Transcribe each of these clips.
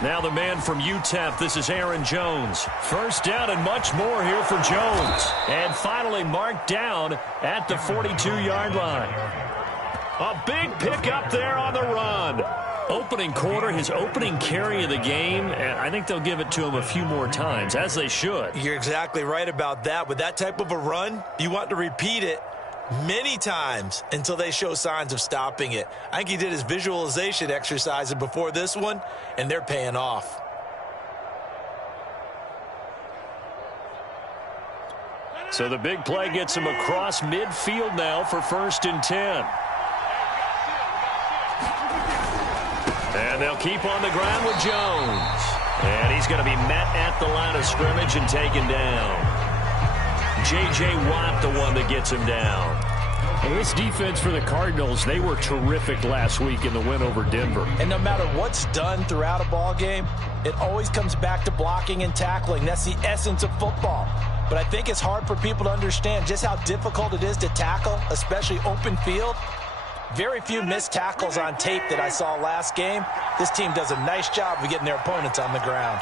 Now the man from UTEP, this is Aaron Jones. First down and much more here for Jones. And finally marked down at the 42-yard line. A big pickup there on the run. Opening quarter, his opening carry of the game, and I think they'll give it to him a few more times, as they should. You're exactly right about that. With that type of a run, you want to repeat it many times until they show signs of stopping it. I think he did his visualization exercises before this one, and they're paying off. So the big play gets him across midfield now for 1st and 10. And they'll keep on the ground with Jones. And he's going to be met at the line of scrimmage and taken down. J.J. Watt, the one that gets him down. And this defense for the Cardinals, they were terrific last week in the win over Denver. And no matter what's done throughout a ball game, it always comes back to blocking and tackling. That's the essence of football. But I think it's hard for people to understand just how difficult it is to tackle, especially open field. Very few missed tackles on tape that I saw last game. This team does a nice job of getting their opponents on the ground.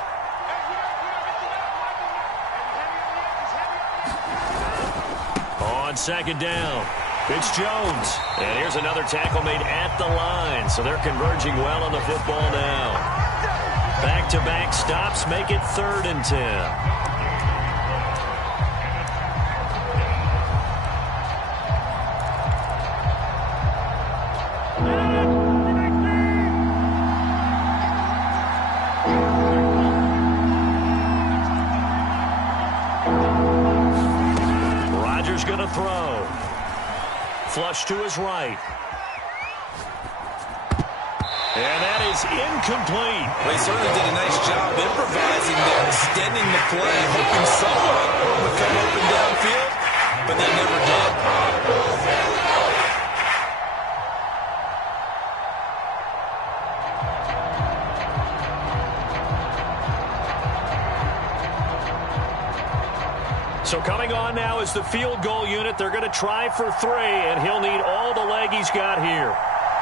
On 2nd down, it's Jones. And here's another tackle made at the line. So they're converging well on the football now. Back-to-back stops make it 3rd and 10. Throw. Flush to his right. And that is incomplete. Well, he certainly did a nice job improvising there, extending the play, hoping someone would come open downfield, but they never did. So coming on now is the field goal unit. They're going to try for 3, and he'll need all the leg he's got here.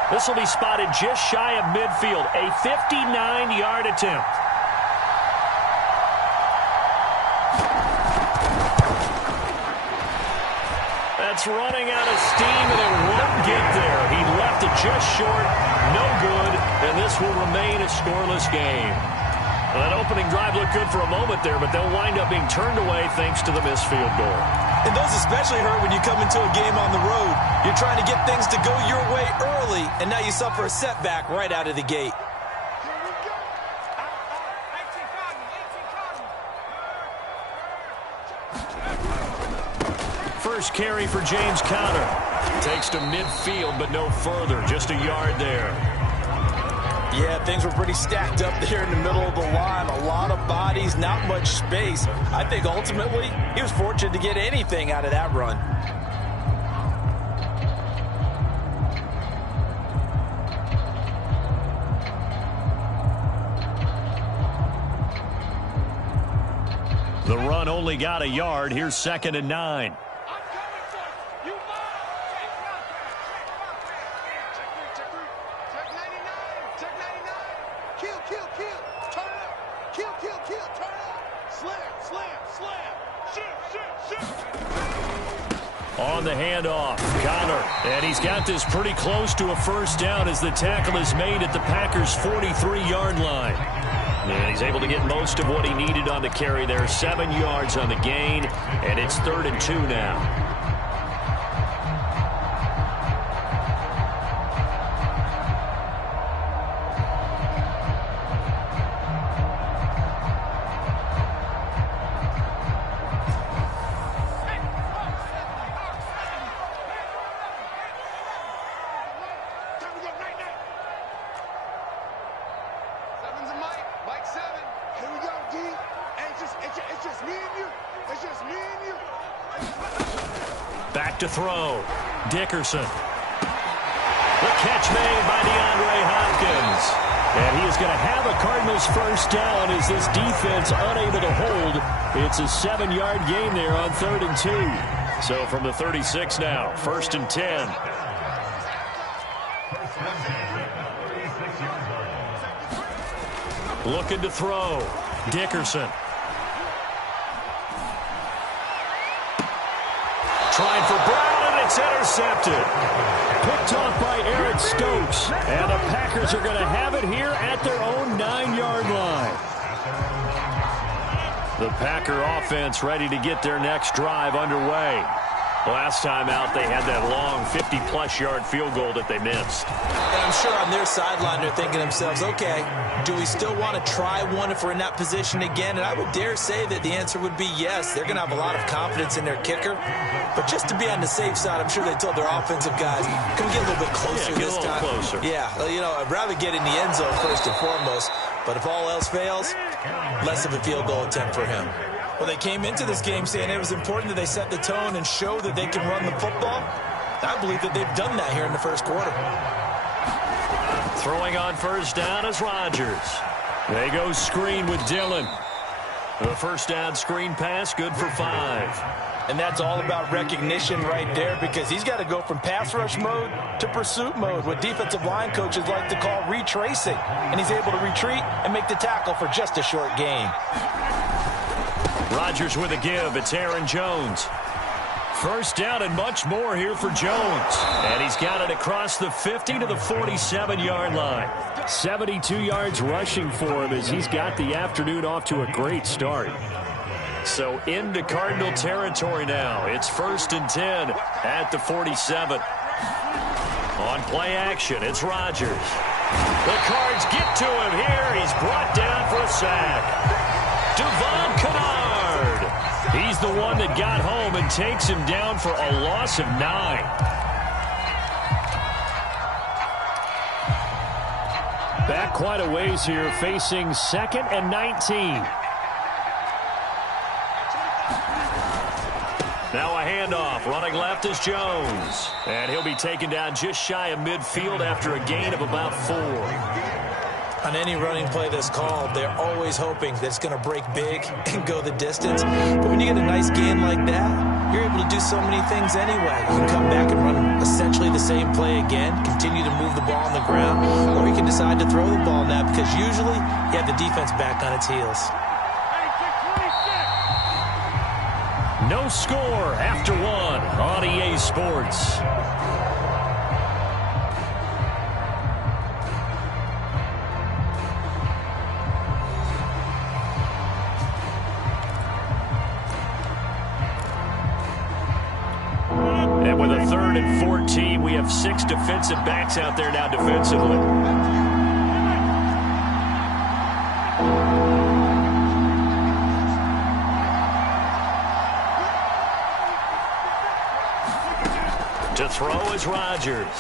This will be spotted just shy of midfield, a 59-yard attempt. That's running out of steam, and it won't get there. He left it just short, no good, and this will remain a scoreless game. Well, that opening drive looked good for a moment there, but they'll wind up being turned away thanks to the missed field goal. And those especially hurt when you come into a game on the road. You're trying to get things to go your way early, and now you suffer a setback right out of the gate. First carry for James Conner. Takes to midfield, but no further. Just a yard there. Yeah, things were pretty stacked up there in the middle of the line. A lot of bodies, not much space. I think ultimately he was fortunate to get anything out of that run. The run only got a yard. Here's 2nd and 9. On the handoff, Conner, and he's got this pretty close to a first down as the tackle is made at the Packers' 43-yard line. And he's able to get most of what he needed on the carry there. 7 yards on the gain, and it's 3rd and 2 now. Back to throw. Dickerson. The catch made by DeAndre Hopkins. And he is going to have a Cardinals first down as this defense unable to hold. It's a 7-yard gain there on 3rd and 2. So from the 36 now, 1st and 10. Looking to throw. Dickerson. Trying for Brown, and it's intercepted. Picked off by Eric Stokes. And the Packers are going to have it here at their own 9-yard line. The Packer offense ready to get their next drive underway. Last time out, they had that long 50-plus yard field goal that they missed. And I'm sure on their sideline, they're thinking to themselves, okay, do we still want to try one if we're in that position again? And I would dare say that the answer would be yes. They're going to have a lot of confidence in their kicker. But just to be on the safe side, I'm sure they told their offensive guys, can we get a little bit closer this time? Closer. Yeah, you know, I'd rather get in the end zone first and foremost. But if all else fails, less of a field goal attempt for him. Well, they came into this game saying it was important that they set the tone and show that they can run the football. I believe that they've done that here in the first quarter. Throwing on first down is Rodgers. They go screen with Dillon. The first down screen pass, good for 5. And that's all about recognition right there, because he's got to go from pass rush mode to pursuit mode, what defensive line coaches like to call retracing. And he's able to retreat and make the tackle for just a short gain. Rodgers with a give. It's Aaron Jones. First down and much more here for Jones. And he's got it across the 50 to the 47-yard line. 72 yards rushing for him as he's got the afternoon off to a great start. So into Cardinal territory now. It's 1st and 10 at the 47. On play action, it's Rodgers. The Cards get to him here. He's brought down for a sack. Devon Kennard. He's the one that got home and takes him down for a loss of 9. Back quite a ways here, facing 2nd and 19. Now a handoff. Running left is Jones. And he'll be taken down just shy of midfield after a gain of about 4. On any running play that's called, they're always hoping that it's going to break big and go the distance. But when you get a nice gain like that, you're able to do so many things anyway. You can come back and run essentially the same play again, continue to move the ball on the ground, or you can decide to throw the ball now, because usually you have the defense back on its heels. No score after 1 on EA Sports. And with a 3rd and 14, we have 6 defensive backs out there now defensively. To throw is Rodgers.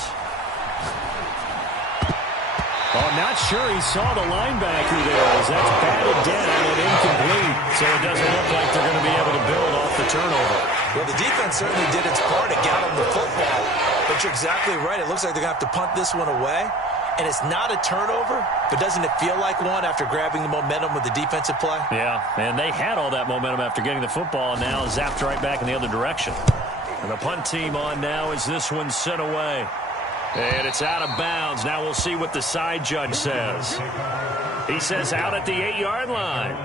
Oh, not sure he saw the linebacker there as that's batted down and incomplete. So it doesn't look like they're going to be able to build off the turnover. Well, the defense certainly did its part. It got on the football. But you're exactly right. It looks like they're going to have to punt this one away. And it's not a turnover, but doesn't it feel like one after grabbing the momentum with the defensive play? Yeah, and they had all that momentum after getting the football, and now zapped right back in the other direction. And the punt team on now as this one's sent away. And it's out of bounds. Now we'll see what the side judge says. He says out at the 8-yard line.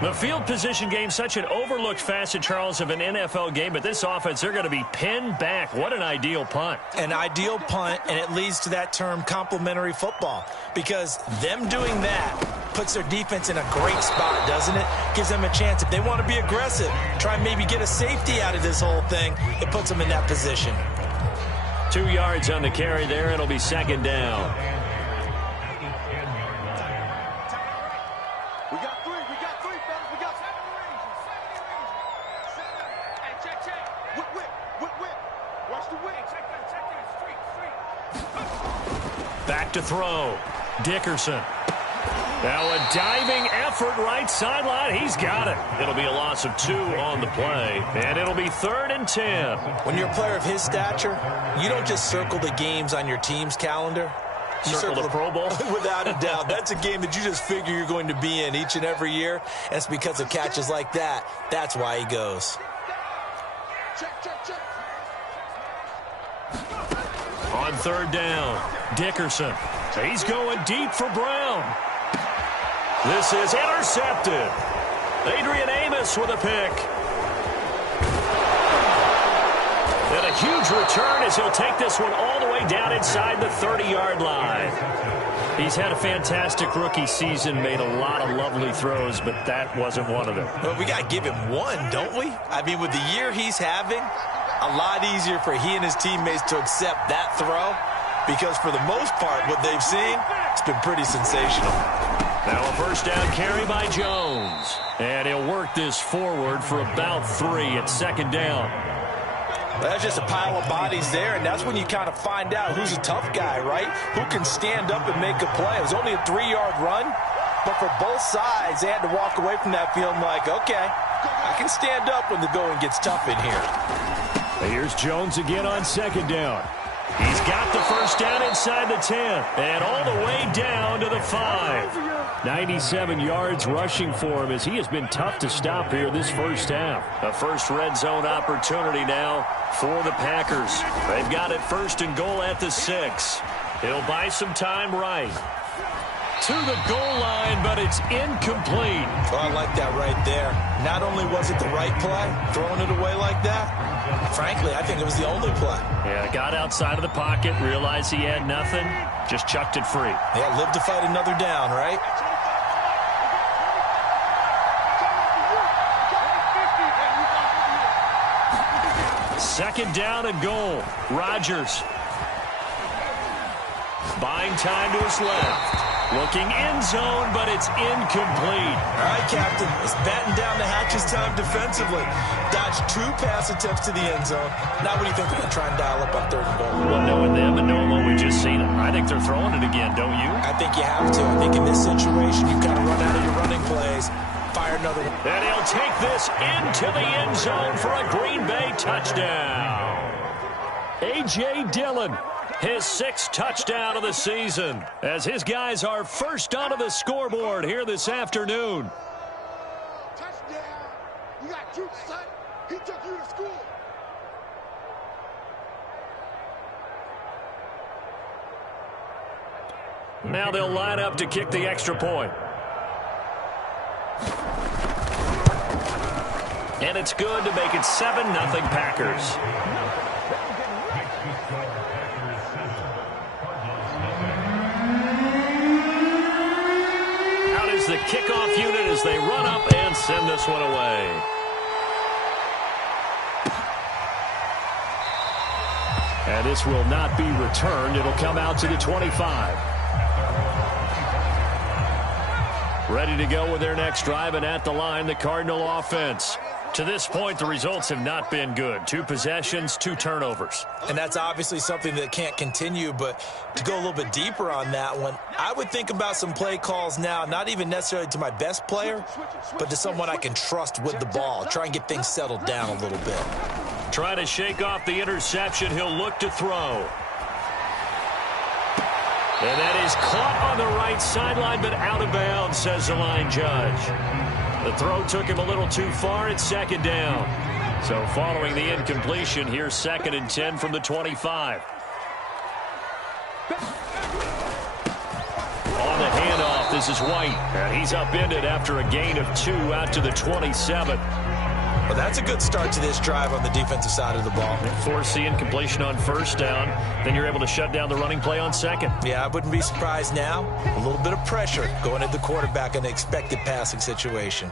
The field position game, such an overlooked facet, Charles, of an NFL game. But this offense, they're going to be pinned back. What an ideal punt. An ideal punt, and it leads to that term complementary football. Because them doing that puts their defense in a great spot, doesn't it? Gives them a chance. If they want to be aggressive, try and maybe get a safety out of this whole thing, it puts them in that position. 2 yards on the carry there. It'll be 2nd down. We got three, fellas. We got 7 Hey, check. Whip. Watch the whip. Check that. Back to throw. Dickerson. Now a diving effort right sideline. He's got it. It'll be a loss of 2 on the play, and it'll be 3rd and 10. When you're a player of his stature, you don't just circle the games on your team's calendar. You circle the Pro Bowl? Without a doubt. That's a game that you just figure you're going to be in each and every year, and it's because of catches like that. That's why he goes. Check. On 3rd down, Dickerson. He's going deep for Brown. This is intercepted. Adrian Amos with a pick. And a huge return as he'll take this one all the way down inside the 30-yard line. He's had a fantastic rookie season, made a lot of lovely throws, but that wasn't one of them. Well, we got to give him one, don't we? I mean, with the year he's having, a lot easier for he and his teammates to accept that throw because for the most part, what they've seen, it's been pretty sensational. Now a first down carry by Jones. And he'll work this forward for about 3 at second down. That's just a pile of bodies there, and that's when you kind of find out who's a tough guy, right? Who can stand up and make a play. It was only a 3-yard run, but for both sides, they had to walk away from that feeling like, okay, I can stand up when the going gets tough in here. Here's Jones again on second down. He's got the first down inside the 10 and all the way down to the 5. 97 yards rushing for him as he has been tough to stop here this first half. A first red zone opportunity now for the Packers. They've got it first and goal at the 6. He'll buy some time right to the goal line, but it's incomplete. Oh, I like that right there. Not only was it the right play, throwing it away like that, frankly, I think it was the only play. Yeah, got outside of the pocket, realized he had nothing, just chucked it free. Yeah, live to fight another down, right? Second down and goal. Rodgers. Buying time to his left. Looking end zone, but it's incomplete. All right, Captain. It's batten down the hatches time defensively. Dodged 2 pass attempts to the end zone. Now what do you think they're going to try and dial up on 3rd and goal? Well, knowing them and knowing what we just seen, I think they're throwing it again, don't you? I think you have to. I think in this situation, you've got to run out of your running plays. Fire another one. And he'll take this into the end zone for a Green Bay touchdown. A.J. Dillon, his 6th touchdown of the season, as his guys are first onto the scoreboard here this afternoon. Touchdown. You got juice, son. He took you to school. Now they'll line up to kick the extra point. And it's good to make it 7-0 Packers. Out is the kickoff unit as they run up and send this one away. And this will not be returned. It'll come out to the 25. Ready to go with their next drive, and at the line, the Cardinal offense. To this point, the results have not been good. 2 possessions, 2 turnovers. And that's obviously something that can't continue, but to go a little bit deeper on that one, I would think about some play calls now, not even necessarily to my best player, but to someone I can trust with the ball. Try and get things settled down a little bit. Trying to shake off the interception, he'll look to throw. And that is caught on the right sideline, but out of bounds, says the line judge. The throw took him a little too far at second down. So following the incompletion, here's 2nd and 10 from the 25. On the handoff, this is White. And he's upended after a gain of 2 out to the 27. Well, that's a good start to this drive on the defensive side of the ball. Force the incompletion on first down. Then you're able to shut down the running play on second. Yeah, I wouldn't be surprised now. A little bit of pressure going at the quarterback in an expected passing situation.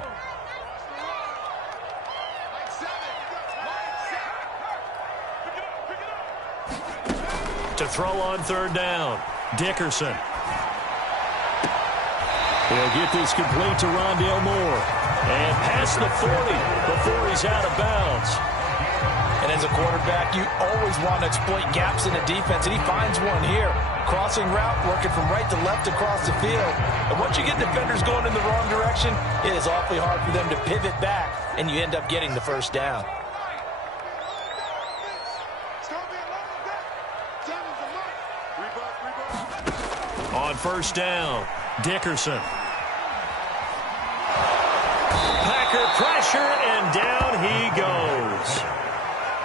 To throw on 3rd down, Dickerson. He'll get this complete to Rondale Moore. And past the 40 before he's out of bounds. And as a quarterback, you always want to exploit gaps in the defense, and he finds one here. Crossing route, working from right to left across the field. And once you get defenders going in the wrong direction, it is awfully hard for them to pivot back, and you end up getting the first down. On first down, Dickerson. Packer pressure, and down he goes.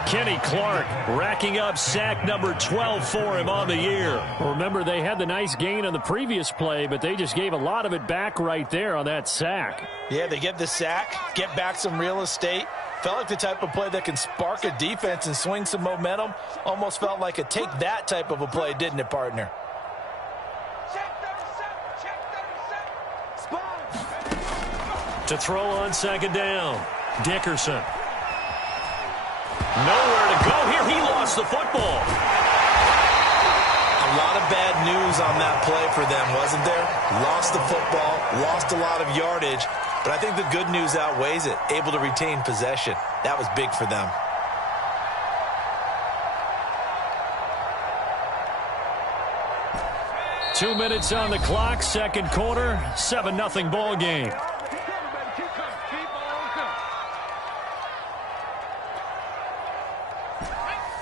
Kenny Clark racking up sack number 12 for him on the year. Remember, they had the nice gain on the previous play, but they just gave a lot of it back right there on that sack. Yeah, they get the sack, get back some real estate. Felt like the type of play that can spark a defense and swing some momentum. Almost felt like a take that type of a play, didn't it, partner? To throw on second down, Dickerson. Nowhere to go here. He lost the football. A lot of bad news on that play for them, wasn't there? Lost the football, lost a lot of yardage, but I think the good news outweighs it. Able to retain possession. That was big for them. Two minutes on the clock, second quarter, 7-0 ball game.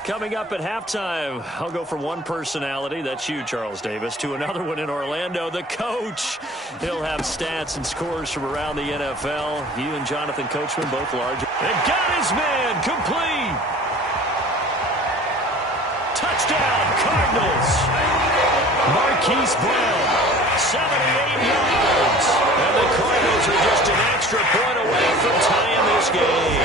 Coming up at halftime, I'll go from one personality, that's you, Charles Davis, to another one in Orlando, the coach. He'll have stats and scores from around the NFL. You and Jonathan Coachman, both larger. And got his man, complete. Touchdown, Cardinals. Marquise Brown, 78 yards. And the Cardinals are just an extra point away from tying this game.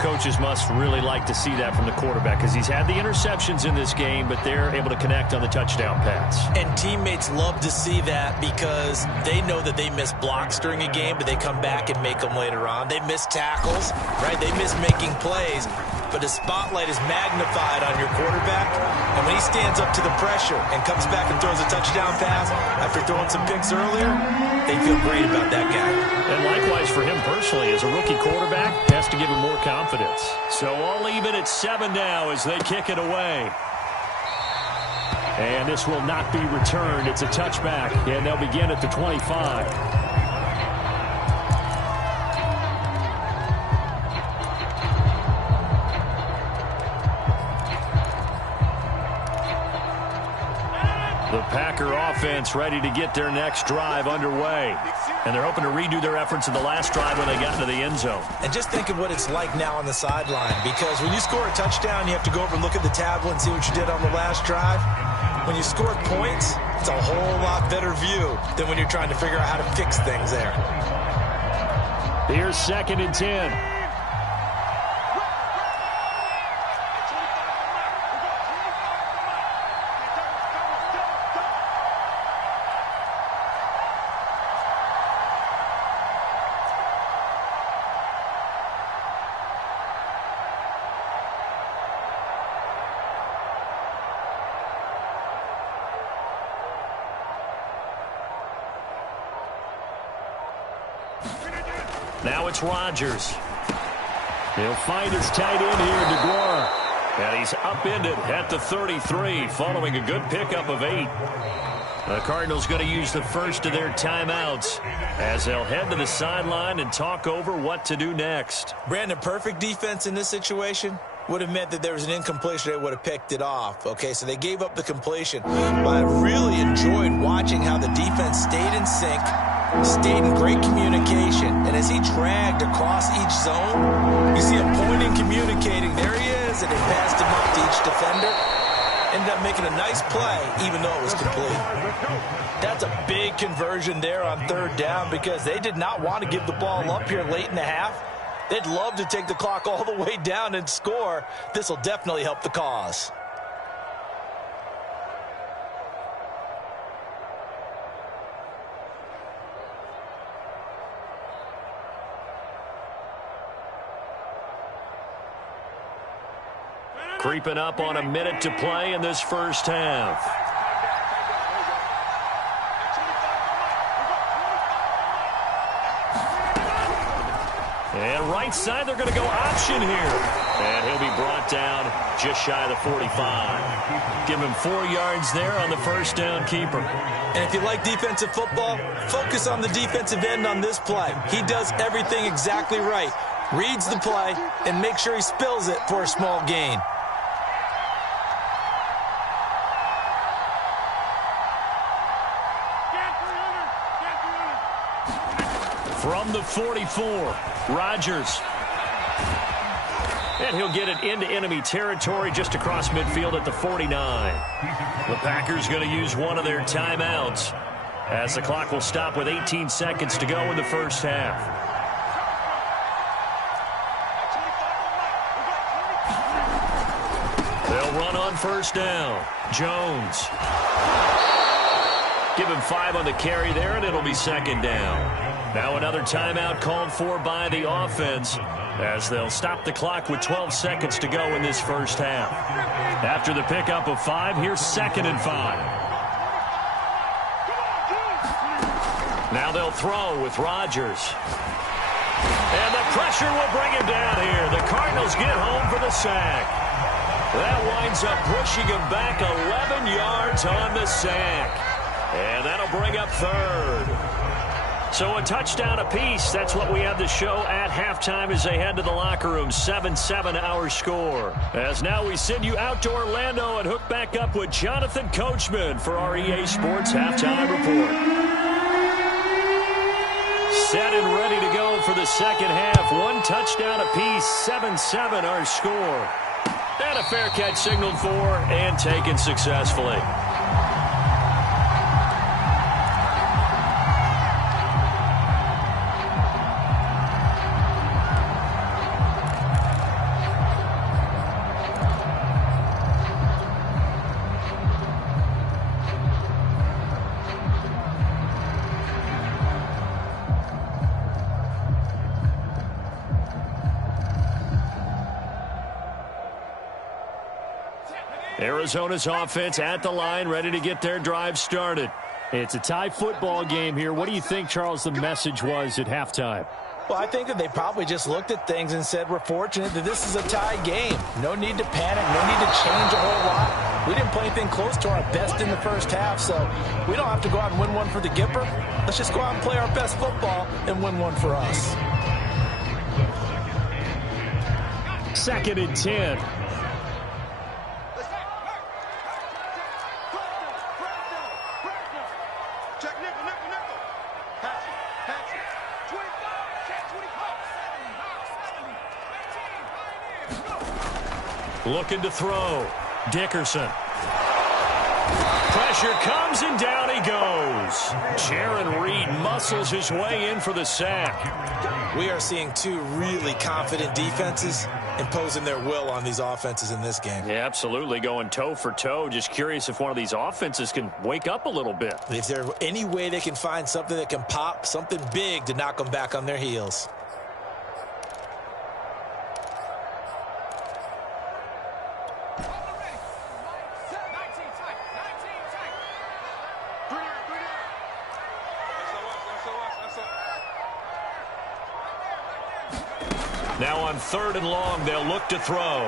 Coaches must really like to see that from the quarterback because he's had the interceptions in this game, but they're able to connect on the touchdown pass. And teammates love to see that because they know that they miss blocks during a game, but they come back and make them later on. They miss tackles, right? They miss making plays, but the spotlight is magnified on your quarterback. And when he stands up to the pressure and comes back and throws a touchdown pass after throwing some picks earlier, they feel great about that guy. And likewise for him personally, as a rookie quarterback, has to give him more confidence. So all even at 7 now as they kick it away. And this will not be returned. It's a touchback, and they'll begin at the 25. The Packer offense ready to get their next drive underway. And they're hoping to redo their efforts in the last drive when they got into the end zone. And just think of what it's like now on the sideline, because when you score a touchdown, you have to go over and look at the tablet and see what you did on the last drive. When you score points, it's a whole lot better view than when you're trying to figure out how to fix things there. Here's 2nd and 10. Now it's Rodgers. He'll find his tight end here, DeGuara. And he's upended at the 33 following a good pickup of 8. The Cardinals going to use the first of their timeouts as they'll head to the sideline and talk over what to do next. Brandon, perfect defense in this situation would have meant that there was an incompletion. They would have picked it off. Okay, so they gave up the completion. But I really enjoyed watching how the defense stayed in sync, stayed in great communication, and as he dragged across each zone, you see him pointing, communicating. There he is, and they passed him up to each defender. Ended up making a nice play, even though it was complete. That's a big conversion there on 3rd down because they did not want to give the ball up here late in the half. They'd love to take the clock all the way down and score. This will definitely help the cause. Creeping up on a minute to play in this first half. And right side, they're going to go option here. And he'll be brought down just shy of the 45. Give him 4 yards there on the first down keeper. And if you like defensive football, focus on the defensive end on this play. He does everything exactly right. Reads the play and makes sure he spills it for a small gain. From the 44, Rodgers. And he'll get it into enemy territory just across midfield at the 49. The Packers going to use one of their timeouts as the clock will stop with 18 seconds to go in the first half. They'll run on first down. Jones. Give him 5 on the carry there, and it'll be second down. Now another timeout called for by the offense as they'll stop the clock with 12 seconds to go in this first half. After the pickup of 5, here's 2nd and 5. Now they'll throw with Rodgers. And the pressure will bring him down here. The Cardinals get home for the sack. That winds up pushing him back 11 yards on the sack. And that'll bring up 3rd. So a touchdown apiece. That's what we have to show at halftime as they head to the locker room. 7-7 our score. As now we send you out to Orlando and hook back up with Jonathan Coachman for our EA Sports Halftime Report. Set and ready to go for the second half. 1 touchdown apiece. 7-7 our score. And a fair catch signaled for and taken successfully. Arizona's offense at the line, ready to get their drive started. It's a tie football game here. What do you think, Charles, the message was at halftime? Well, I think that they probably just looked at things and said, we're fortunate that this is a tie game. No need to panic. No need to change a whole lot. We didn't play anything close to our best in the first half, so we don't have to go out and win one for the Gipper. Let's just go out and play our best football and win one for us. 2nd and 10. Looking to throw. Dickerson. Pressure comes and down he goes. Jaron Reed muscles his way in for the sack. We are seeing 2 really confident defenses imposing their will on these offenses in this game. Yeah, absolutely, going toe for toe. Just curious if one of these offenses can wake up a little bit. If there's any way they can find something that can pop, something big to knock them back on their heels. Now on 3rd and long, they'll look to throw.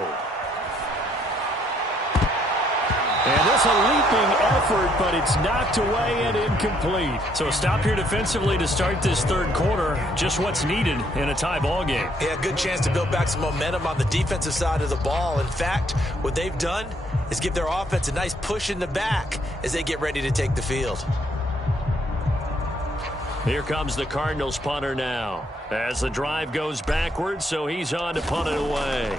And this a leaping effort, but it's knocked away and incomplete. So a stop here defensively to start this 3rd quarter. Just what's needed in a tie ball game. Yeah, good chance to build back some momentum on the defensive side of the ball. In fact, what they've done is give their offense a nice push in the back as they get ready to take the field. Here comes the Cardinals punter now. As the drive goes backwards, so he's on to punt it away.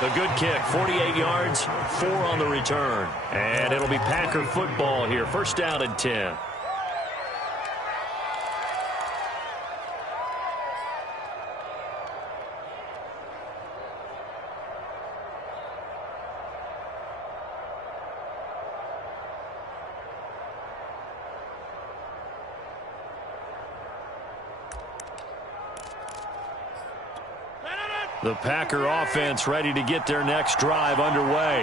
A good kick, 48 yards, 4 on the return. And it'll be Packer football here. 1st down and 10. The Packer offense ready to get their next drive underway.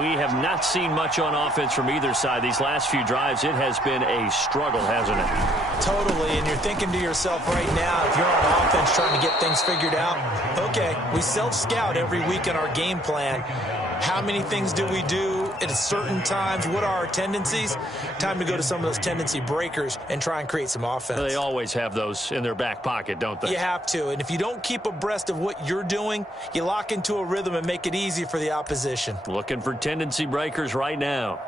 We have not seen much on offense from either side. These last few drives, it has been a struggle, hasn't it? Totally, and you're thinking to yourself right now, if you're on offense trying to get things figured out, okay, we self-scout every week in our game plan. How many things do we do at certain times? What are our tendencies? Time to go to some of those tendency breakers and try and create some offense. They always have those in their back pocket, don't they? You have to, and if you don't keep abreast of what you're doing, you lock into a rhythm and make it easy for the opposition. Looking for tendency breakers right now.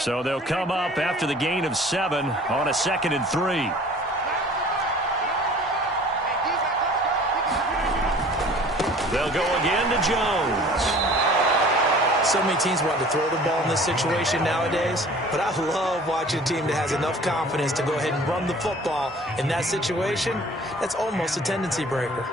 So they'll come up after the gain of 7 on a 2nd and 3. They'll go again to Jones. So many teams want to throw the ball in this situation nowadays, but I love watching a team that has enough confidence to go ahead and run the football. In that situation, that's almost a tendency breaker.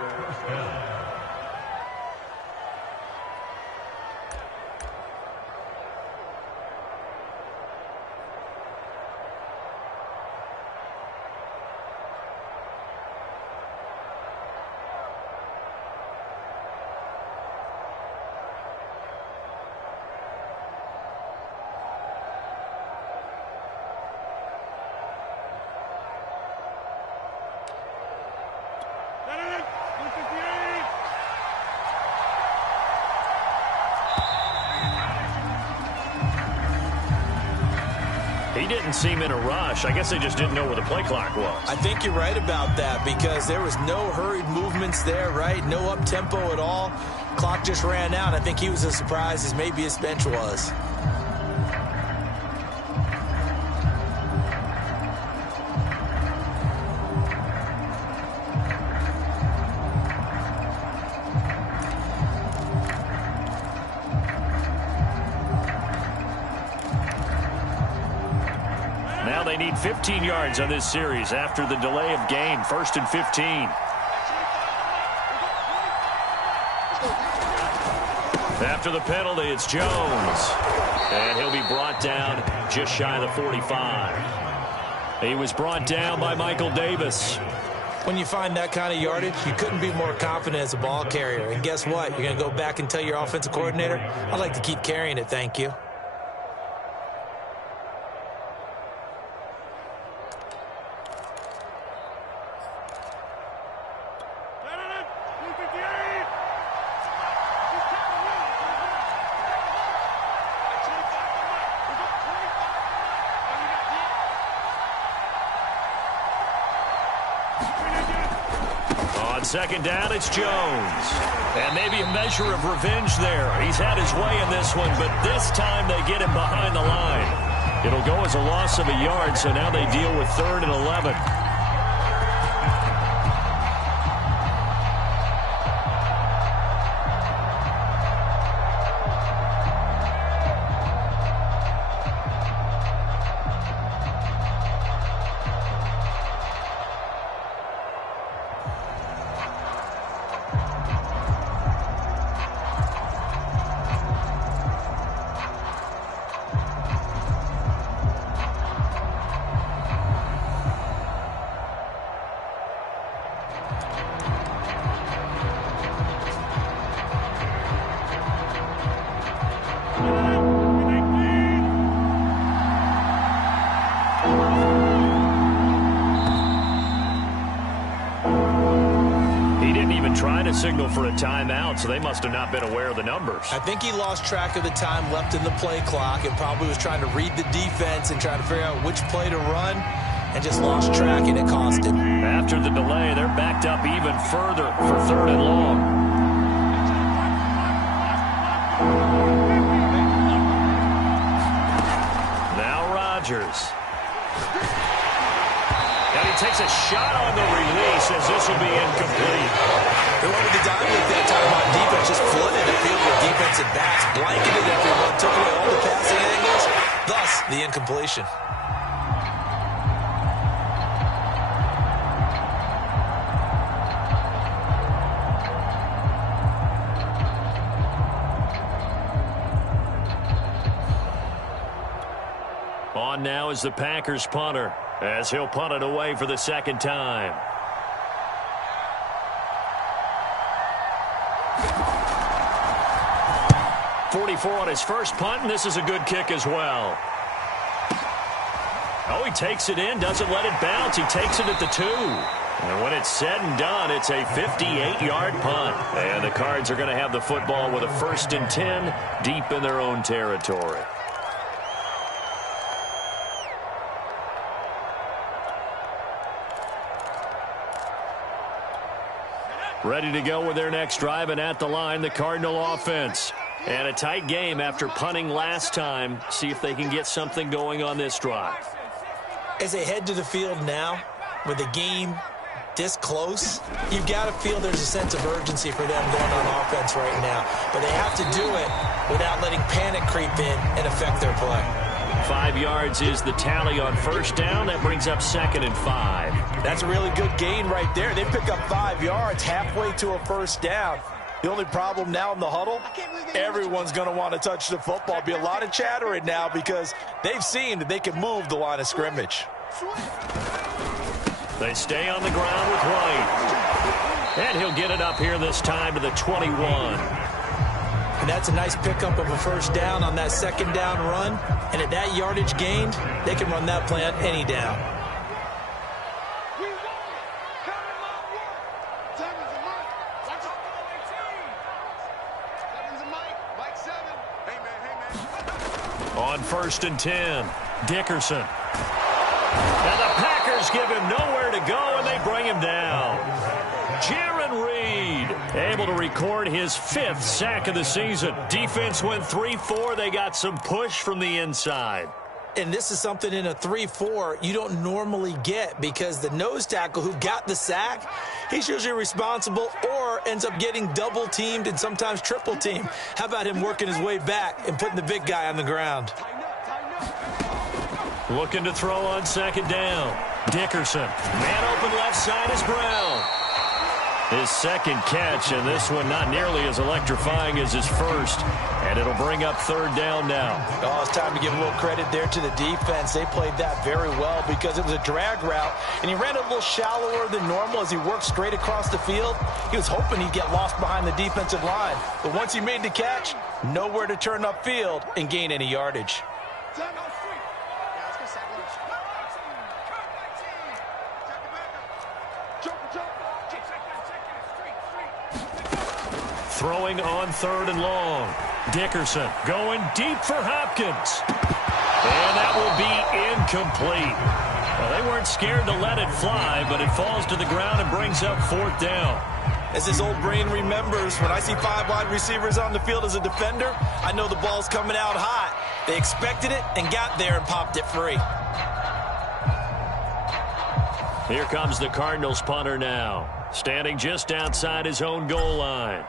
He didn't seem in a rush. I guess they just didn't know where the play clock was. I think you're right about that because there was no hurried movements there, right? No up-tempo at all. Clock just ran out. I think he was as surprised as maybe his bench was. Now they need 15 yards on this series after the delay of game. 1st and 15. After the penalty, it's Jones. And he'll be brought down just shy of the 45. He was brought down by Michael Davis. When you find that kind of yardage, you couldn't be more confident as a ball carrier. And guess what? You're going to go back and tell your offensive coordinator, I'd like to keep carrying it, thank you. On 2nd down, it's Jones. And maybe a measure of revenge there. He's had his way in this one, but this time they get him behind the line. It'll go as a loss of a yard, so now they deal with 3rd and 11. Trying to signal for a timeout, so they must have not been aware of the numbers. I think he lost track of the time left in the play clock and probably was trying to read the defense and trying to figure out which play to run and just lost track, and it cost him. After the delay, they're backed up even further for 3rd and long. Now Rodgers. And he takes a shot on the release as this will be incomplete. They went with the dime look that time on defense, just flooded the field with defensive backs, blanketed everyone, took away all the passing angles, thus the incompletion. On now is the Packers punter, as he'll punt it away for the 2nd time. .44 on his first punt, and this is a good kick as well. Oh, he takes it in, doesn't let it bounce. He takes it at the 2. And when it's said and done, it's a 58-yard punt. And the Cards are going to have the football with a 1st and 10 deep in their own territory. Ready to go with their next drive, and at the line, the Cardinal offense. And a tight game after punting last time. See if they can get something going on this drive. As they head to the field now, with the game this close, you've got to feel there's a sense of urgency for them going on offense right now. But they have to do it without letting panic creep in and affect their play. 5 yards is the tally on first down. That brings up 2nd and 5. That's a really good gain right there. They pick up 5 yards halfway to a first down. The only problem now in the huddle, everyone's going to want to touch the football. Be a lot of chattering now because they've seen that they can move the line of scrimmage. They stay on the ground with White. And he'll get it up here this time to the 21. And that's a nice pickup of a first down on that second down run. And at that yardage gained, they can run that play on any down. On 1st and 10, Dickerson. And the Packers give him nowhere to go, and they bring him down. Jaron Reed able to record his 5th sack of the season. Defense went 3-4. They got some push from the inside. And this is something in a 3-4 you don't normally get because the nose tackle who got the sack, he's usually responsible or ends up getting double teamed and sometimes triple teamed. How about him working his way back and putting the big guy on the ground? Looking to throw on 2nd down. Dickerson. Man open left side is Brown. His 2nd catch, and this one not nearly as electrifying as his first. And it'll bring up 3rd down now. Oh, it's time to give a little credit there to the defense. They played that very well because it was a drag route, and he ran a little shallower than normal as he worked straight across the field. He was hoping he'd get lost behind the defensive line. But once he made the catch, nowhere to turn upfield and gain any yardage. Throwing on 3rd and long. Dickerson going deep for Hopkins. And that will be incomplete. Well, they weren't scared to let it fly, but it falls to the ground and brings up 4th down. As his old brain remembers, when I see 5 wide receivers on the field as a defender, I know the ball's coming out hot. They expected it and got there and popped it free. Here comes the Cardinals punter now, standing just outside his own goal line.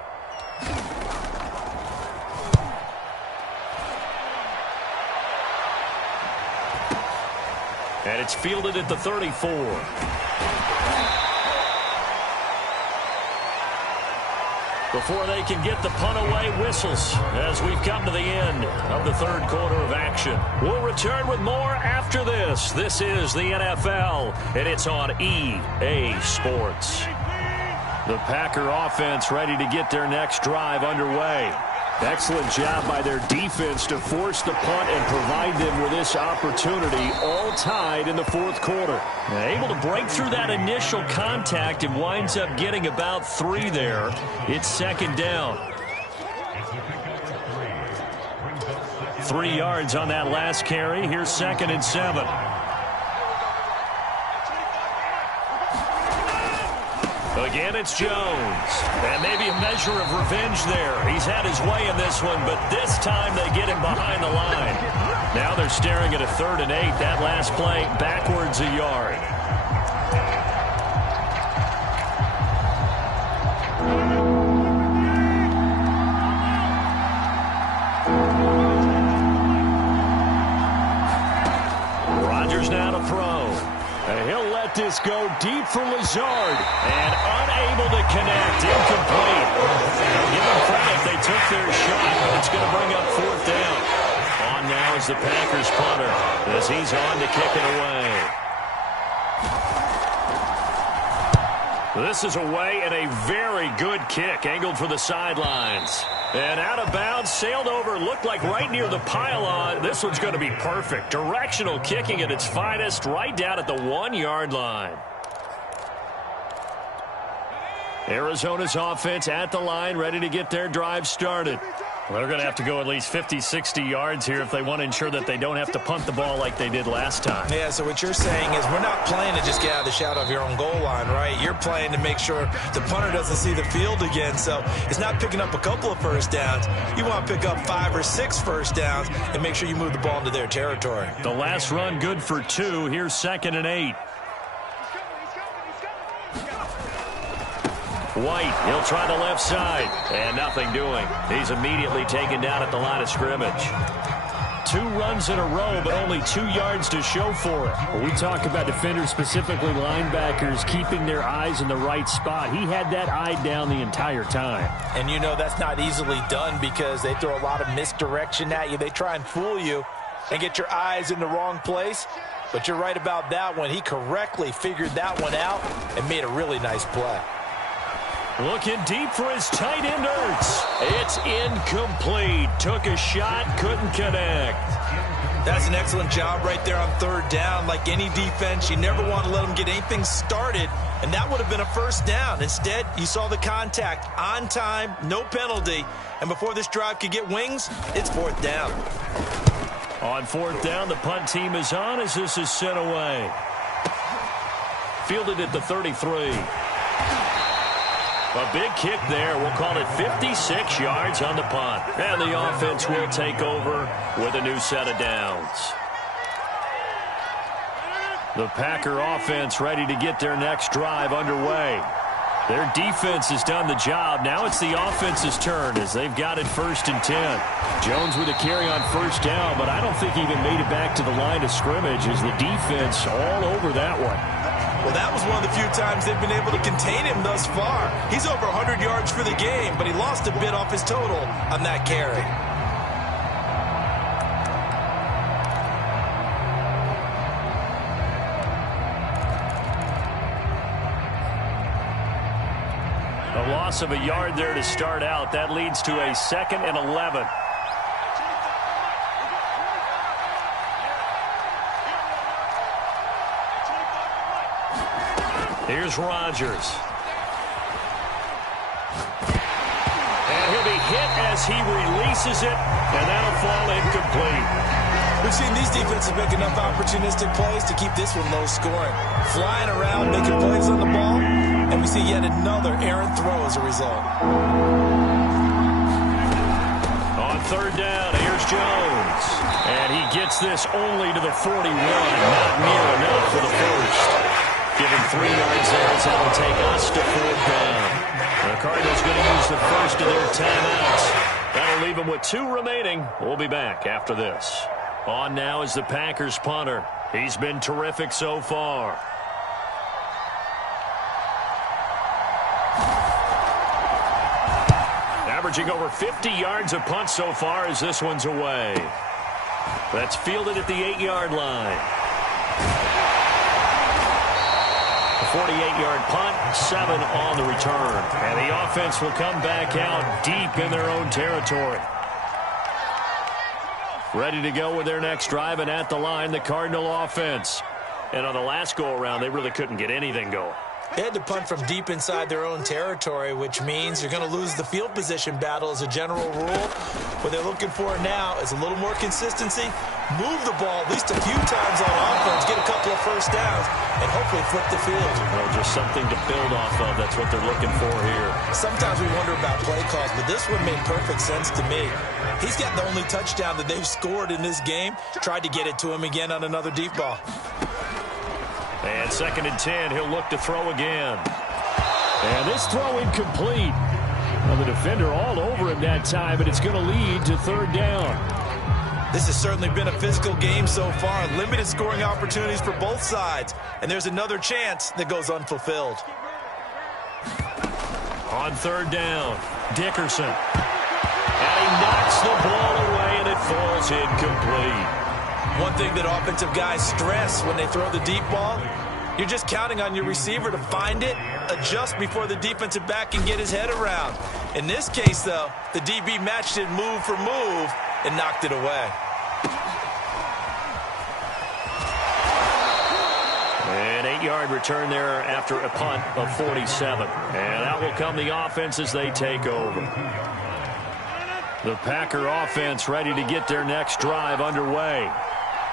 And it's fielded at the 34. Before they can get the punt away, whistles as we've come to the end of the 3rd quarter of action. We'll return with more after this. This is the NFL, and it's on EA Sports. The Packer offense ready to get their next drive underway. Excellent job by their defense to force the punt and provide them with this opportunity, all tied in the 4th quarter. Able to break through that initial contact and winds up getting about 3 there. It's 2nd down. 3 yards on that last carry. Here's 2nd and 7. Again, it's Jones. And maybe a measure of revenge there. He's had his way in this one, but this time they get him behind the line. Now they're staring at a 3rd and 8. That last play backwards a yard. Rodgers now to throw. And he'll let this go deep for Lazard. And unable to connect. Incomplete. Now give them credit. They took their shot. It's going to bring up 4th down. On now is the Packers punter as he's on to kick it away. This is away and a very good kick. Angled for the sidelines. And out of bounds, sailed over, looked like right near the pylon. This one's going to be perfect. Directional kicking at its finest, right down at the 1-yard line. Arizona's offense at the line, ready to get their drive started. Well, they're going to have to go at least 50, 60 yards here if they want to ensure that they don't have to punt the ball like they did last time. Yeah, so what you're saying is we're not playing to just get out of the shadow of your own goal line, right? You're playing to make sure the punter doesn't see the field again. So it's not picking up a couple of first downs. You want to pick up 5 or 6 first downs and make sure you move the ball into their territory. The last run good for 2. Here's 2nd and 8. White, he'll try the left side, and nothing doing. He's immediately taken down at the line of scrimmage. 2 runs in a row, but only 2 yards to show for it. Well, we talk about defenders, specifically linebackers, keeping their eyes in the right spot. He had that eye down the entire time. And you know that's not easily done because they throw a lot of misdirection at you. They try and fool you and get your eyes in the wrong place. But you're right about that one. He correctly figured that one out and made a really nice play. Looking deep for his tight end, Ertz. It's incomplete. Took a shot, couldn't connect. That's an excellent job right there on 3rd down. Like any defense, you never want to let them get anything started, and that would have been a first down. Instead, you saw the contact on time, no penalty, and before this drive could get wings, it's 4th down. On 4th down, the punt team is on as this is sent away. Fielded at the 33. A big kick there. We'll call it 56 yards on the punt. And the offense will take over with a new set of downs. The Packer offense ready to get their next drive underway. Their defense has done the job. Now it's the offense's turn as they've got it 1st and 10. Jones with a carry on 1st down, but I don't think he even made it back to the line of scrimmage as the defense all over that one. Well, that was one of the few times they've been able to contain him thus far. He's over 100 yards for the game, but he lost a bit off his total on that carry. A loss of a yard there to start out. That leads to a 2nd and 11. Here's Rodgers. And he'll be hit as he releases it, and that'll fall incomplete. We've seen these defenses make enough opportunistic plays to keep this one low scoring. Flying around, making plays on the ball, and we see yet another errant throw as a result. On 3rd down, here's Jones. And he gets this only to the 41. Not near enough for the first. Give him 3 yards there as that will take us to 4th down. The Cardinals going to use the first of their timeouts. That'll leave them with 2 remaining. We'll be back after this. On now is the Packers punter. He's been terrific so far. Averaging over 50 yards a punt so far as this one's away. That's fielded at the 8-yard line. 48-yard punt, 7 on the return. And the offense will come back out deep in their own territory. Ready to go with their next drive, and at the line, the Cardinal offense. And on the last go-around, they really couldn't get anything going. They had to punt from deep inside their own territory, which means you're going to lose the field position battle as a general rule. What they're looking for now is a little more consistency, move the ball at least a few times on offense, get a couple of first downs, and hopefully flip the field. Well, just something to build off of. That's what they're looking for here. Sometimes we wonder about play calls, but this one made perfect sense to me. He's got the only touchdown that they've scored in this game. Tried to get it to him again on another deep ball. And 2nd and 10, he'll look to throw again. And this throw incomplete. Well, the defender all over him that time, but it's going to lead to 3rd down. This has certainly been a physical game so far. Limited scoring opportunities for both sides. And there's another chance that goes unfulfilled. On 3rd down, Dickerson. And he knocks the ball away, and it falls incomplete. One thing that offensive guys stress when they throw the deep ball, you're just counting on your receiver to find it, adjust before the defensive back can get his head around. In this case, though, the DB matched it move for move and knocked it away. An 8-yard return there after a punt of 47. And out will come the offense as they take over. The Packer offense ready to get their next drive underway.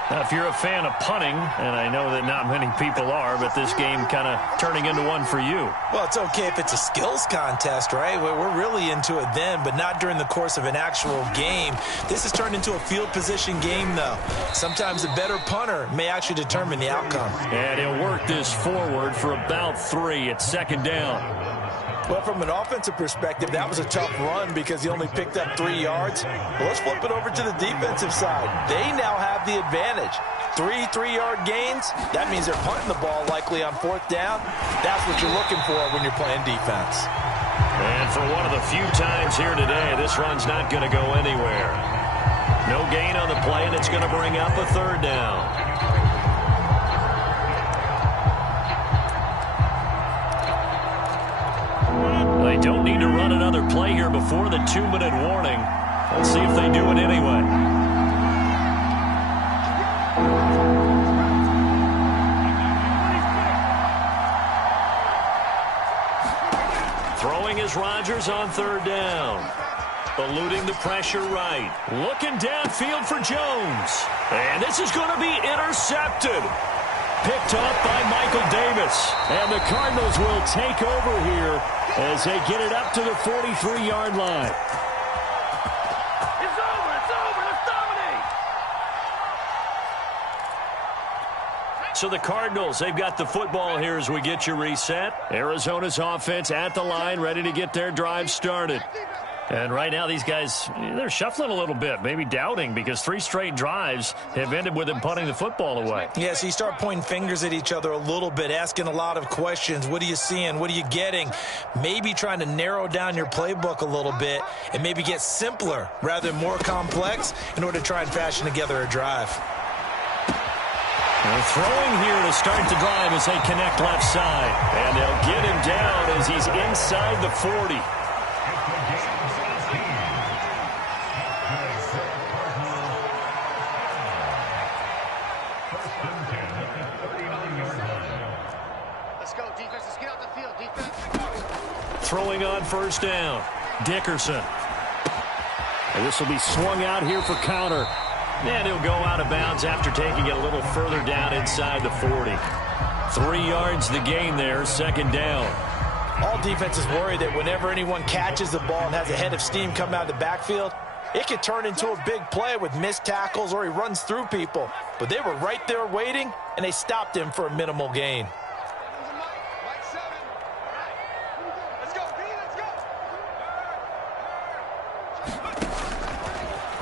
Now, if you're a fan of punting, and I know that not many people are, but this game kind of turning into one for you. Well, it's okay if it's a skills contest, right? We're really into it then, but not during the course of an actual game. This has turned into a field position game, though. Sometimes a better punter may actually determine the outcome. And he'll work this forward for about 3 at second down. Well, from an offensive perspective, that was a tough run because he only picked up 3 yards. Well, let's flip it over to the defensive side. They now have the advantage. 3 3-yard gains, that means they're punting the ball likely on 4th down. That's what you're looking for when you're playing defense. And for one of the few times here today, this run's not going to go anywhere. No gain on the play, and it's going to bring up a 3rd down. They don't need to run another play here before the 2-minute warning. Let's see if they do it anyway. Throwing is Rodgers on 3rd down. Eluding the pressure right. Looking downfield for Jones. And this is going to be intercepted. Picked up by Michael Davis. And the Cardinals will take over here as they get it up to the 43-yard line. It's over. Let's dominate. So the Cardinals, they've got the football here as we get you reset. Arizona's offense at the line, ready to get their drive started. And right now these guys, they're shuffling a little bit, maybe doubting, because 3 straight drives have ended with them punting the football away. Yeah, so you start pointing fingers at each other a little bit, asking a lot of questions. What are you seeing? What are you getting? Maybe trying to narrow down your playbook a little bit and maybe get simpler rather than more complex in order to try and fashion together a drive. They're throwing here to start the drive as they connect left side. And they'll get him down as he's inside the 40. Throwing on 1st down. Dickerson. And this will be swung out here for counter. And he'll go out of bounds after taking it a little further down inside the 40. 3 yards the gain there, 2nd down. All defenses worry that whenever anyone catches the ball and has a head of steam come out of the backfield, it could turn into a big play with missed tackles or he runs through people. But they were right there waiting, and they stopped him for a minimal gain.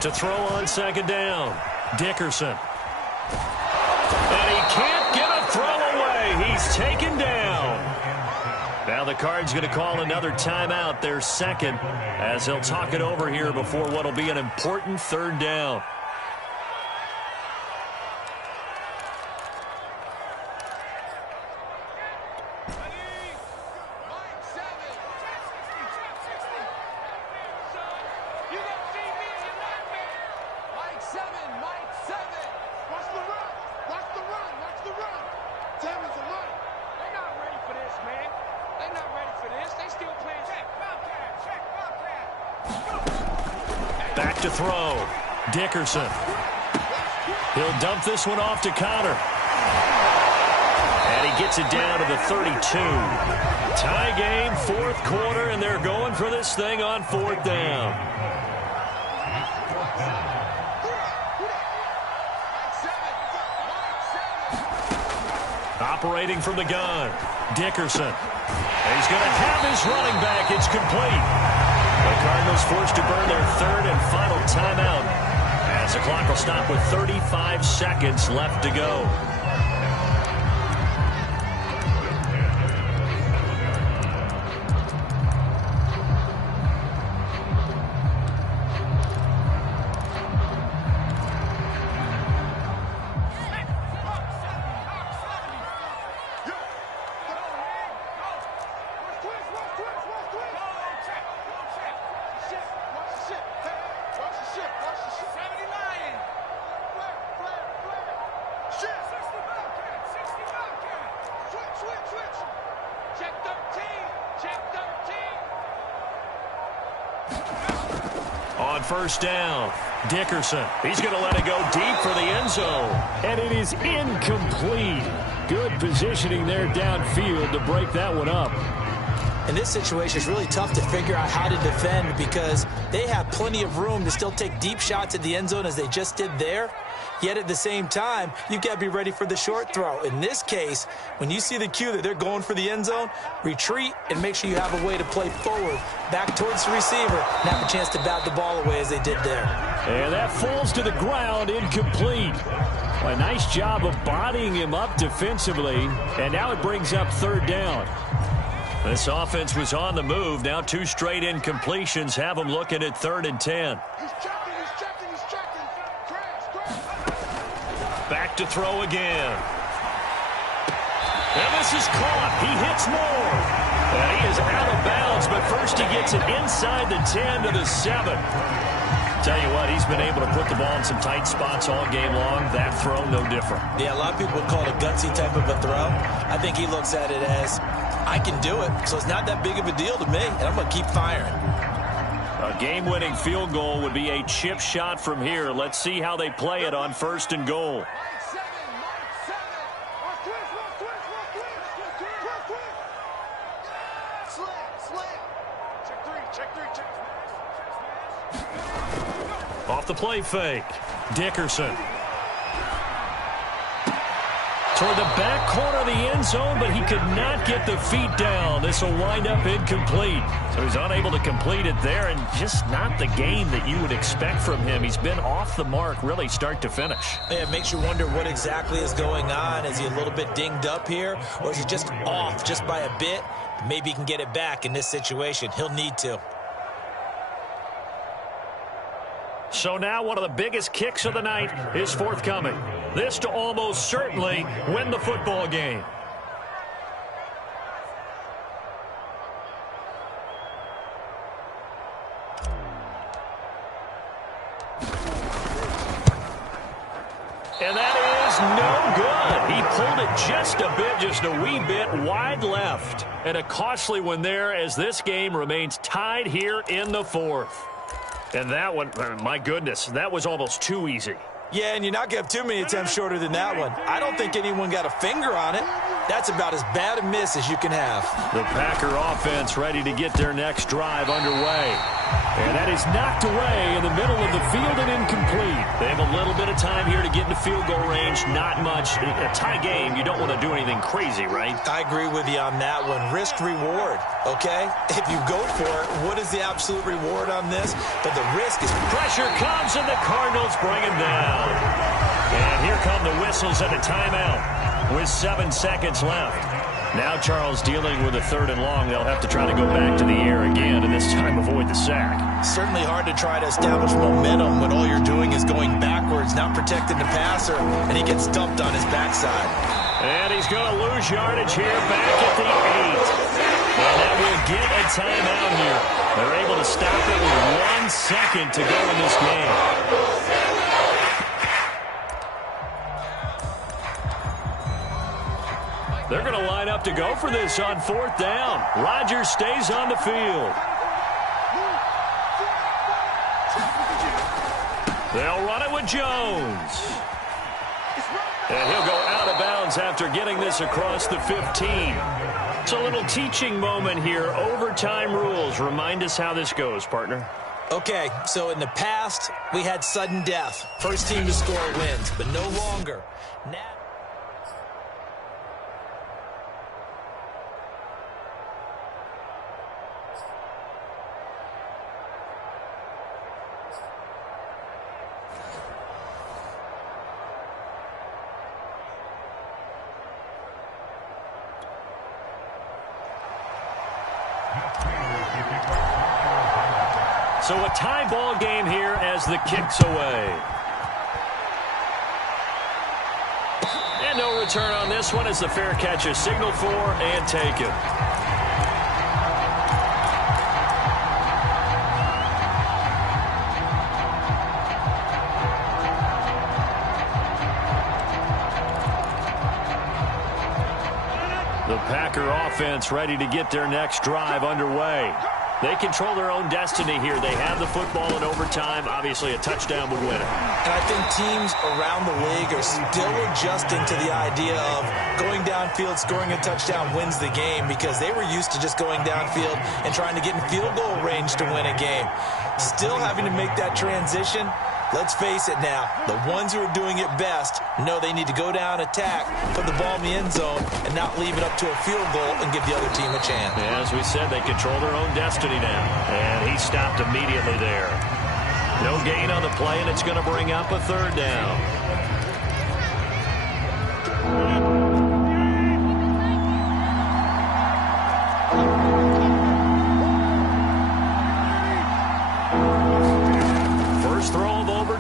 To throw on 2nd down, Dickerson. And he can't get a throw away. He's taken down. Now the Cards going to call another timeout, their 2nd, as they'll talk it over here before what will be an important 3rd down. Back to throw. Dickerson. He'll dump this one off to Connor. And he gets it down to the 32. Tie game, 4th quarter, and they're going for this thing on 4th down. Operating from the gun, Dickerson. And he's going to have his running back. It's complete. The Cardinals forced to burn their 3rd and final timeout as the clock will stop with 35 seconds left to go. on first down. Dickerson, he's going to let it go deep for the end zone. And it is incomplete. Good positioning there downfield to break that one up. In this situation, it's really tough to figure out how to defend because they have plenty of room to still take deep shots at the end zone as they just did there. Yet at the same time, you've got to be ready for the short throw. In this case, when you see the cue that they're going for the end zone, retreat and make sure you have a way to play forward, back towards the receiver, and have a chance to bat the ball away as they did there. And that falls to the ground, incomplete. Well, a nice job of bodying him up defensively, and now it brings up third down. This offense was on the move. Now 2 straight incompletions have them looking at 3rd and 10. He's checking, he's checking, he's checking. Crash. Back to throw again. And this is caught. He hits more. And he is out of bounds, but first he gets it inside the 10 to the 7. Tell you what, he's been able to put the ball in some tight spots all game long. That throw, no different. Yeah, a lot of people would call it a gutsy type of a throw. I think he looks at it as, I can do it, so it's not that big of a deal to me, and I'm going to keep firing. A game-winning field goal would be a chip shot from here. Let's see how they play it on 1st and goal. Mark 7. Mark twist. Slam. Check 3. Off the play fake. Dickerson. Toward the back corner of the end zone, but he could not get the feet down. This will wind up incomplete. So he's unable to complete it there, and just not the game that you would expect from him. He's been off the mark really start to finish. Yeah, it makes you wonder what exactly is going on. Is he a little bit dinged up here, or is he just off just by a bit? Maybe he can get it back in this situation. He'll need to. So now one of the biggest kicks of the night is forthcoming. This to almost certainly win the football game. And that is no good. He pulled it just a bit, just a wee bit wide left. And a costly one there as this game remains tied here in the 4th. And that one, my goodness, that was almost too easy. Yeah, and you're not going to have too many attempts shorter than that one. I don't think anyone got a finger on it. That's about as bad a miss as you can have. The Packer offense ready to get their next drive underway. And that is knocked away in the middle of the field and incomplete. They have a little bit of time here to get into field goal range. Not much. A tie game, you don't want to do anything crazy, right? I agree with you on that one. Risk reward, okay? If you go for it, what is the absolute reward on this? But the risk is... Pressure comes and the Cardinals bring him down. And here come the whistles at a timeout with 7 seconds left. Now Charles dealing with a 3rd and long. They'll have to try to go back to the air again and this time avoid the sack. Certainly hard to try to establish momentum when all you're doing is going backwards, not protecting the passer, and he gets dumped on his backside. And he's going to lose yardage here back at the 8. And that will get a timeout here. They're able to stop it with 1 second to go in this game. They're going to line up to go for this on 4th down. Rodgers stays on the field. They'll run it with Jones. And he'll go out of bounds after getting this across the 15. It's a little teaching moment here. Overtime rules. Remind us how this goes, partner. Okay, so in the past, we had sudden death. First team to score wins, but no longer. Now... So a tie ball game here as the kick's away. And no return on this one as the fair catch is signaled for and taken. The Packer offense ready to get their next drive underway. They control their own destiny here. They have the football in overtime. Obviously, a touchdown would win it. And I think teams around the league are still adjusting to the idea of going downfield, scoring a touchdown wins the game, because they were used to just going downfield and trying to get in field goal range to win a game. Still having to make that transition. Let's face it now, the ones who are doing it best know they need to go down, attack, put the ball in the end zone, and not leave it up to a field goal and give the other team a chance. Yeah, as we said, they control their own destiny now. And he stopped immediately there. No gain on the play, and it's going to bring up a third down.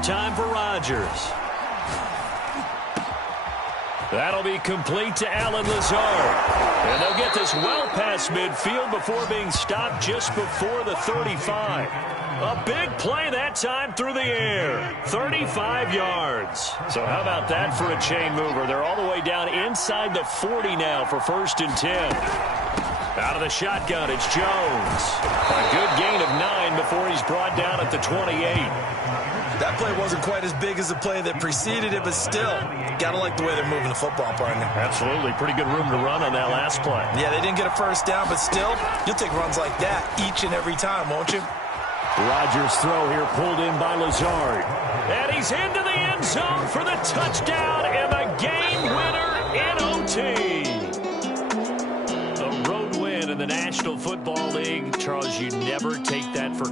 Time for Rodgers. That'll be complete to Allen Lazard. And they'll get this well past midfield before being stopped just before the 35. A big play that time through the air. 35 yards. So how about that for a chain mover? They're all the way down inside the 40 now for 1st and 10. Out of the shotgun, it's Jones. A good gain of 9 before he's brought down at the 28. That play wasn't quite as big as the play that preceded it, but still, gotta like the way they're moving the football, partner. Absolutely. Pretty good room to run on that last play. Yeah, they didn't get a first down, but still, you'll take runs like that each and every time, won't you? Rodgers' throw here pulled in by Lazard. And he's into the end zone for the touchdown and the game winner in OT. A road win in the National Football League. Charles, you never take that for